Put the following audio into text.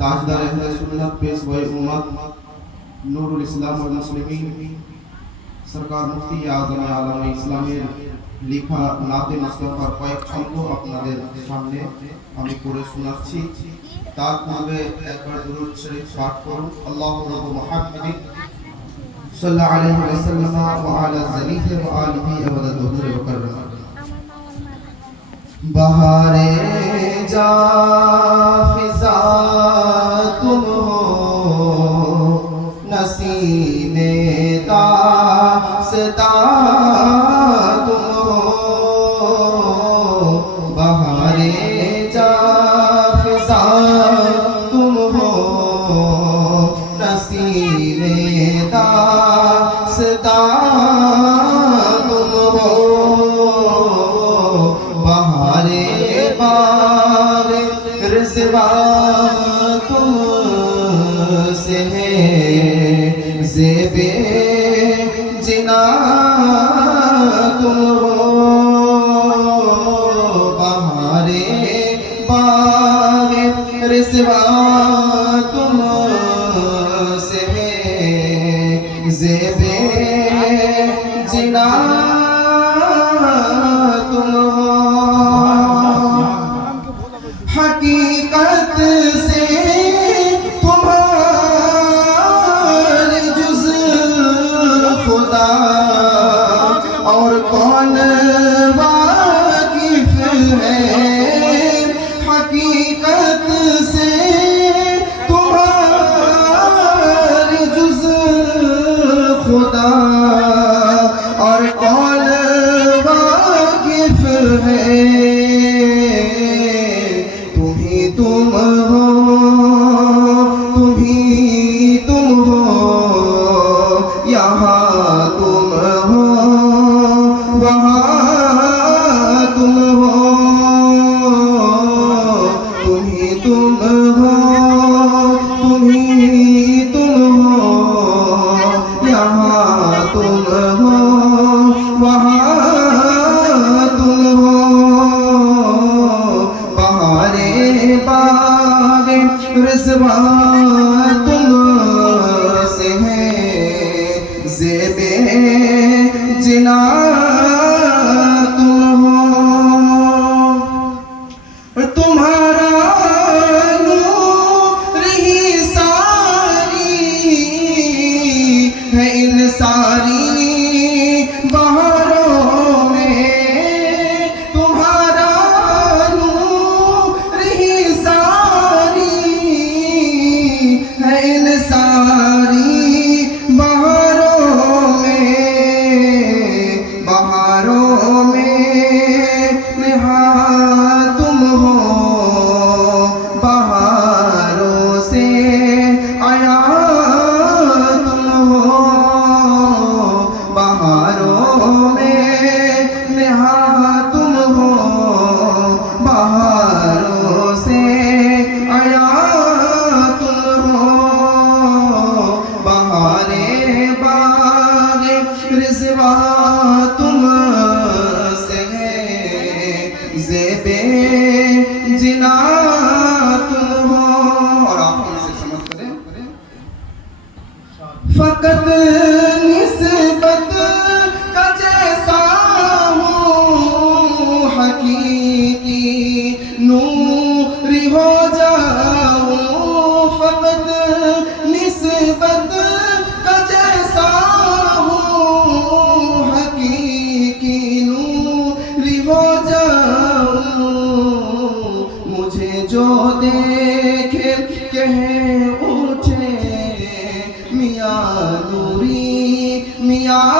ताजदार अहले सुन्नत पेशवाए उम्मत नूरुल इस्लाम और मुस्लिमीन सरकार मुफ्ती आज़म आलम इस्लामेर लिखा नाते मुस्तफा कয়েক ছন্দ আপনাদের সামনে আমি পড়ে শোনাচ্ছি। তার পূর্বে একবার দুরূদ শরীফ পাঠ করুন। আল্লাহু রাব্বু মুহাম্মাদিন সাল্লাল্লাহু আলাইহি ওয়াসাল্লাম ওয়া আলা আলিহি ওয়া আলিহি আবাদা দুরূদ করুন। बहारे जा फिजा तुम हो नसीमे दास्ता तुम हो बहारे जा फिजा तुम हो नसीमे दास्ता तुम हो बहारे बारे रिज़वा तुम से है ज़ेबे जिना तुम हो बहारे बारे रिज़वा तुम से है ज़ेबे जिना तुम हो हकीकत से तुम्हारे जुज़ खुदा और कौन वाकिफ है हकीकत से तुम्हारे जुज़ खुदा और कौन वाकिफ है तुम हो तुम हो यहाँ तुम हो वहाँ तुम हो तुम हो तुम हो यहाँ तुम हो वहाँ तुम हो बहारे बागे रिज़वा तुम से है ज़ेबे जिना तुम हो तुम्हारा नूर ही सारी है इन सारी बहारों में तुम्हारा नूर ही सारी है इन सारी बहारों में यहाँ तुम हो बहारों से आया तुम हो बहारों में यहाँ तुम हो बहारों से आया तुम हो बहारे बागे रिज़वा तुम से है ज़ेबे जिना तुम हो। और आप इसे समझ करें फ़कत निस्बत का जैसा हूँ हकीकी नूरी हो जाऊँ फ़कत निस्बत का जैसा हूँ हकीकी नूरी हो जाऊँ मुझे जो देखे कहे उठे मियाँ नूरी मियाँ